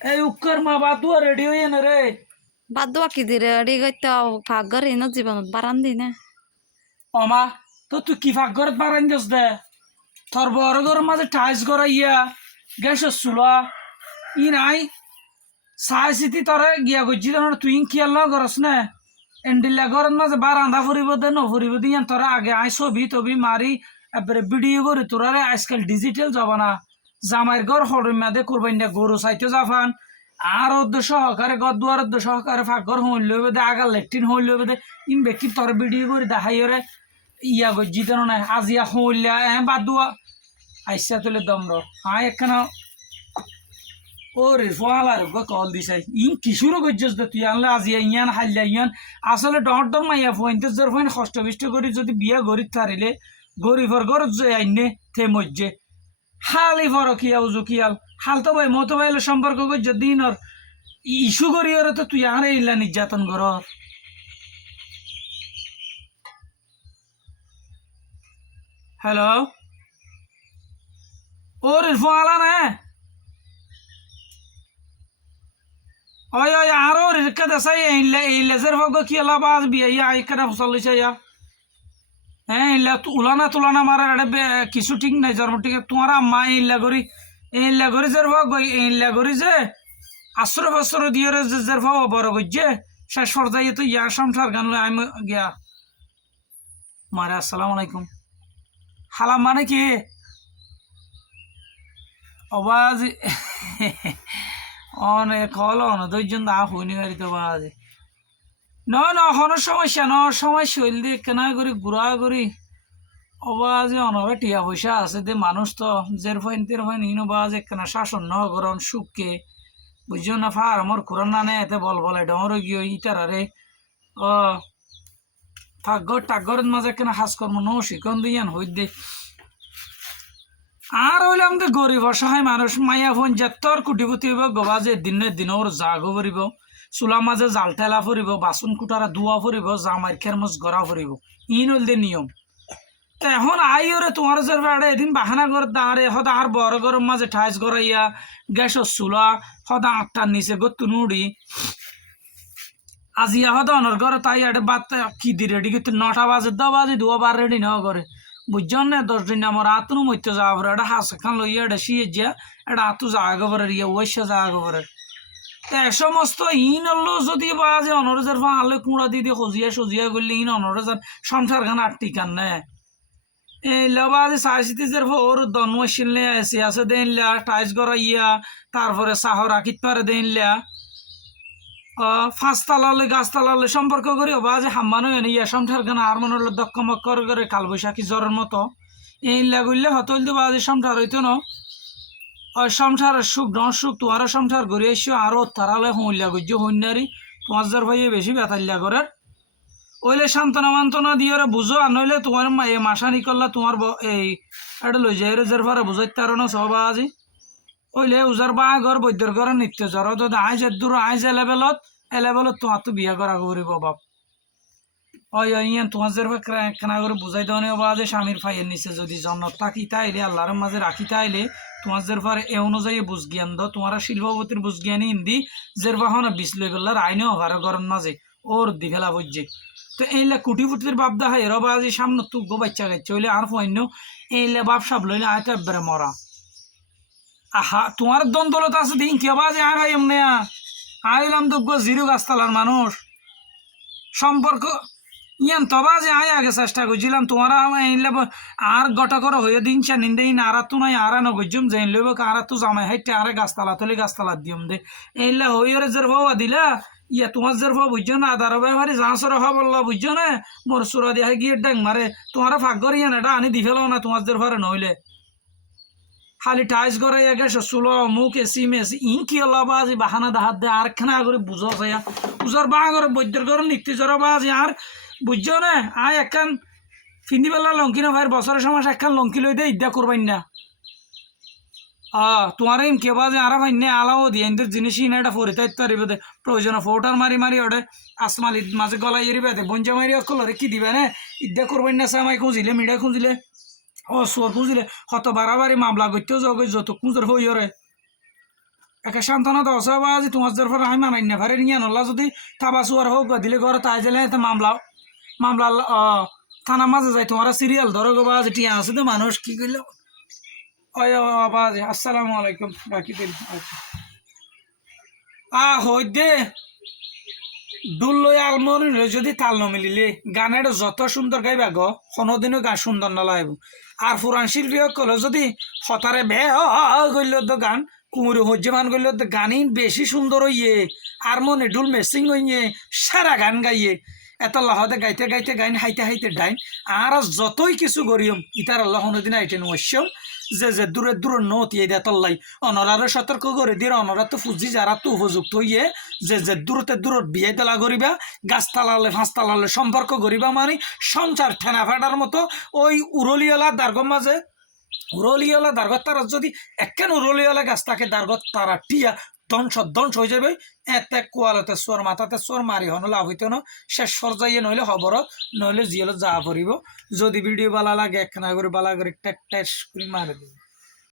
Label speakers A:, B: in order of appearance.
A: এই উক্কর মা বাদু রেডি হয়ে না রে
B: বাদ দেওয়া কি দিরে রেডি করতে ভাগ্যর ইনো জীবনত বারান দি না
A: অমা তো তুই কি ঘরত বারান দিস দে তোর বড় ঘর মাঝে টাইস করা ইয়া গ্যাস চুলা ই নাই চাই চিতি তরে গিয়া গজি তখন তুই কি আল্লাহ করস না এন্ডিল্লা ঘরের মাঝে বারান্দা ফুরিব দে নফুরিব দিয়ে তোরা আগে আই ছবি টবি মারি এবারে ভিডিও করি তোরারে আজকাল ডিজিটাল জবানা জামাইয়ের ঘর হরের মাঝে করবেন না গরু চাইতে যাফান আর অর্ধ সহকারে গদ দুয়ার, অর্ধ সহকারে ফাঁকর হইল লইবে দে, আগা লেট্রিন হইল লইবে দে। ইন ব্যক্তি তোর ভিডিও করে দেখাইরে ইয়া গজি তেন নাই, আজিয়া হইলা, এ বাদুয়া আইসা তুলে দমর হাই একখানা। ওরে ফোয়ালার গো কল দিছাই ইন কিশোর গজ্জস দে, তুই আনলে আজিয়া ইয়ান হাল্লা ইয়ান আসলে ডর ডর মাইয়া ফোইনতে জোর ফোইন, কষ্ট বিষ্ট করি যদি বিয়া গরিব থারিলে, গরিবর যে আইনে থে মজ্জে। হালি ফরকিয়া উজুকিয়াল হাল তো ভাই, মতো ভাইলে সম্পর্ক গজ্জ দিনর ইস্যু করি ওরে তো তুই আরে ইল্লা নির্যাতন কর। হ্যালো? ওরে ফোয়ালা না। ওই ওই, আরও রিক্কা দেশাই এইলে এই লেজের ভগ কি আলা বাজ বিয়া ইয়া আইকানা ফসল লইছে ইয়া। হ্যাঁ ইল্লা তুলানা তুলানা মারা এটা কিছু ঠিক নাই, জন্ম ঠিক তোমার আম্মা ইল্লা করি ইল্লা করি জের ভগ ইল্লা করি যে আশ্র ফাশ্র দিয়ে যে জের ভগ বড় গজ্জে শেষ পর্যায়ে তো ইয়া সংসার গান আমি গিয়া। মারে, আসসালামু আলাইকুম। হালাম মানে কি? অবাজ অনেক হল অনদর্জন দা হইনি গাড়ি তো বাজে ন ন হন সমস্যা ন সময় শৈল দিয়ে কেনা করি ঘুরা করি। অবাজে অনরে টিয়া পয়সা আছে দে, মানুষ তো জের ফাইন, তের ফাইন, ইনো বাজে কেনা শাসন ন করন, সুখকে। বুঝছ না, ফার আমার কোরআন না নে এতে বল বলে ডর গিয়ে ইটারারে ও ফাগর টাগরের মাঝে কেনা হাস কর্ম ন শিকন দিয়ান, হই দে। আর হইলাম তো গরিব অসহায় মানুষ, মাইয়া ফোন যেতর কুটিপতি হইব, গবা যে দিনে দিন ওর জাগ ফুরিব চুলা মাঝে জাল ঠেলা ফুরিব বাচন কুটারা ধোয়া ফুরিব জামাইর খের মজ গড়া ফুরিব ইন হল দে নিয়ম। এখন আই ওরে তোমার যে বেড়ে এদিন বাহানা করে দাঁড়ে, সদা আর বড় গরম মাঝে ঠাইস গড়াইয়া গ্যাসের চুলা সদা আটটার নিচে গত্তু নুড়ি আজিয়া হদা অনর ঘরে তাই এটা বাদ কি দি রেডি কিন্তু নটা বাজে দ বাজে, দুয়া বার রেডি নেওয়া করে বুঝছেন না, দশ দিন আমার আতনু মইতে যাওয়া পরে এটা হাস খান লইয়া এটা শিয়ে যা এটা আতু যাওয়া পরে ইয়ে ওইসা যাওয়া এ সমস্ত ইন যদি বাজে অনরেজার ফা আলে কুড়া দিয়ে সজিয়া সজিয়া করলে ইন, অনরেজার সংসার খান আটটি কান না এই লবাজে সাইসিতিজের ওর দনওয়াশিল নে, এসে আছে দেনলা টাইস গড়া ইয়া তারপরে সাহর রাখিত পারে দেনলা ফাঁসতালালে, গাছতালালে সম্পর্ক করি বাজে হাম্মানো এনে ইয়া সংসার খান আর মনে হলো দক্ষ মক্কর করে কালবৈশাখী জ্বরের মতো। এই লাগুললে হতল দিব বাজে সংসার হইতো না। ওই সংসারের সুখ ন সুখ তোমার সংসার ঘুরে এসো আরও তারালে হইলা গুজ্জ হইনারি। তোমার যার ভাইয়ে বেশি বেতাল্লা করার। ওইলে সান্ত্বনা মান্তনা দিয়ে ওরা বুঝো, আর নইলে তোমার এই মাসানি করলা তোমার এই এটা লই যাই রে, যার ফারে বুঝাইতে পারো না, সব আজি। ওইলে উজার বা ঘর বৈদ্যর ঘর নিত্য জ্বর। তো আই যে দূর আই যে লেভেলত এ লেভেলত তোমার তো বিয়া করা করিব বাপ। ওই ইয়ান, তোমার যে কেনা করে বুঝাই দেওয়া নেই যে স্বামীর ফাইয়ের নিচে যদি জন্নত থাকি তাইলে, আল্লাহর মাঝে রাখি তাইলে, তোমার যে ফারে এ অনুযায়ী বুঝ জ্ঞান দ তোমার শিল্পপতির বুঝ জ্ঞানী হিন্দি জের বাহন বিষ লই গেলার আইনে হবার গরম মাঝে ওর দিঘেলা বুঝছে। তো এইলে কুটি ফুটির বাপ দেখা এর আজি সামনে তু গো বাচ্চা গাচ্ছে হইলে আর ফন্য এইলে বাপ সাপ লইলে আয় তো একবারে মরা। আহা, তোমার দ্বন্দ্বলত আছে দিন কে বাজে আর এমনি আইলাম তো গো জিরো গাছতলার মানুষ। সম্পর্ক ইয়ান তবা যে আয় আগে চেষ্টা করছিলাম, তোমার এইলে আর গটা করে হয়ে দিন সে নিন্দে ইন আর তো নাই, আর নগজুম যে লইব আর তো জামাই হাইটে আর গাছতলা তলে গাছতলা দিম দে। এইলে হইরে জের ভাবা দিলা? ইয়া, তোমার জের ভাব বুঝছ না? আদার ব্যাপারে যাঁসর হওয়া বললা বুঝছ না? মোর সুরা দিয়ে গিয়ে ডাং মারে। তোমার ফাঁকর ইয়ান এটা আনি দি ফেলো না তোমার জের নইলে। খালি টাইস করে একে চুলো, মুখ এসি মেসি ইন কি হলো বাজি, বাহানা দাহাত দে, আর খানা করে বুঝো সাইয়া বুঝার বা করে বৈদ্যর করে নিত্য জ্বর বাজি, আর বুঝছ না আয় একখান ফিন্দি পেলা লঙ্কি না ভাইয়ের বছরের সময় একখান লঙ্কি লই দে, ইদ্যা করবাই না আ তোমার ইন কে বাজে আর ভাই আলাও দিয়ে ইন্দের জিনিসই না এটা ফরিতে পারিবে দে। প্রয়োজন ফোটার মারি মারি ওটা আসমালি মাঝে গলা এরিবে বঞ্জা মারি অকলরে কি দিবে না? ইদ্যা করবাই না সামাই খুঁজিলে মিডিয়া খুঁজিলে ও সোর খুঁজিলে, হত বাড়াবাড়ি মামলা করতেও যাও যত খুঁজের হই ওরে একে সান্ত্বনা দশ বা যে তোমার জোর আমি মানাই না পারে নিয়ে নল্লা যদি থাবা চুয়ার হোক দিলে ঘরে তাই এতে মামলা। মামলা থানা মাঝে যাই তোমার সিরিয়াল ধরো গো বাজে, টিয়া আছে তো মানুষ, কি করল ওই বাজে, আসসালামু আলাইকুম বাকি দিন আ, হই দে। দুল লই আলমরি যদি তাল নমিলিলে গানের যত সুন্দর গাইবা গো, কোনোদিনও গান সুন্দর নলাইব আর পুরান শিল্পী কলে যদি হতারে বে গইল তো গান, কুমুরি হজ্জমান গইল তো গানই বেশি সুন্দর হইয়ে, আর মনে ডুল মেসিং হইয়ে, সারা গান গাইয়ে। এত লহতে গাইতে গাইতে গাইন, হাইতে হাইতে ডাইন। আর যতই কিছু গরিয়ম ইতার আল্লাহ কোনোদিন আইতে নস্যম যে যে দূরে দূরে নত ইয়ে দেয় তল্লাই অনরারে সতর্ক করে দিয়ে অনরা তো ফুজি, যারা তো উপযুক্ত হইয়ে যে যে দূরতে দূরত বিয়ে দেলা করিবা, গাছতালালে ফাঁসতালালে সম্পর্ক করিবা মানে সঞ্চার ঠেনা ফেটার মতো। ওই উরলিওলা দার্গর মাঝে, উরলিওলা দার্গত তারা যদি একেন উরলিওলা গাছ থাকে দার্গত তারা টিয়া ধ্বংস ধ্বংস হয়ে যাবে এতে কোয়ালতে চোর মাথাতে চোর মারি হন, লাভ হইতে ন শেষ পর্যায়ে নইলে খবরত নইলে জিয়ালত যা পড়িব যদি ভিডিও বালা লাগে একখানা করে বালা করে টেক টেস্ট করে মারি দিবে।